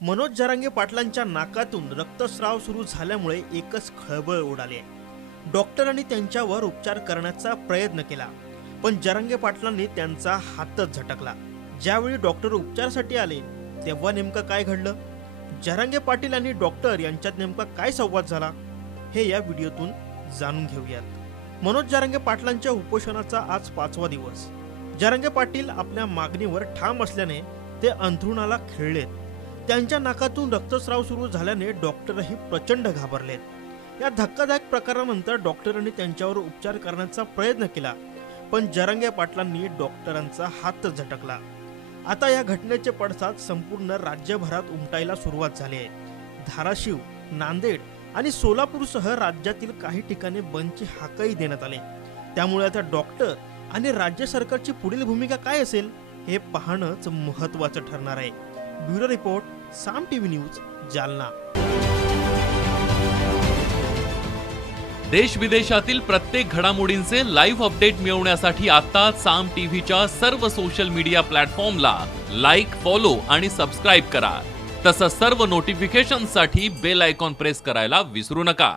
मनोज जरांगे पाटलांच्या नाकातून रक्तस्राव सुरू झाल्यामुळे एकच खळबळ उडाली आहे। डॉक्टरांनी त्यांच्यावर उपचार करण्याचा प्रयत्न केला, पण जरांगे पाटलांनी त्यांचा हातच झटकला। ज्यावेळी डॉक्टर उपचारासाठी आले तेव्हा नेमकं काय घडलं, जरांगे पाटील आणि डॉक्टर यांच्यात नेमका काय संवाद झाला, हे या व्हिडिओतून जाणून घेऊयात। मनोज जरांगे पाटलांच्या उपोषणाचा आज 5वा दिवस। जरांगे पाटील आपल्या मागणीवर ठाम असल्याने ते अंथरुणाला खिळलेत। त्यांच्या नाकातून रक्तस्राव सुरू झाल्याने डॉक्टरही प्रचंड घाबरलेत। या धक्कादायक प्रकारानंतर डॉक्टरांनी त्यांच्यावर उपचार करण्याचा प्रयत्न केला, पण जरांगे पाटलांनी डॉक्टरांचा हातच झटकला। आता या घटनेचे पडसाद संपूर्ण राज्यभरात उमटायला सुरुवात झाली आहे। धाराशिव, नांदेड आणि सोलापूरसह राज्यातील काही ठिकाणी बंदची हाकही देण्यात आली। त्यामुळे आता डॉक्टर आणि राज्य सरकारची पुढील भूमिका काय असेल हे पाहणंच महत्त्वाचं ठरणार आहे। ब्युरो रिपोर्ट, साम टीव्ही न्यूज, जालना। देश विदेशातील प्रत्येक घडामोडींचे लाईव्ह अपडेट मिळवण्यासाठी आता साम टीव्हीच्या सर्व सोशल मीडिया प्लॅटफॉर्मला लाईक, फॉलो आणि सबस्क्राईब करा। तसंच सर्व नोटिफिकेशनसाठी बेल आयकॉन प्रेस करायला विसरू नका।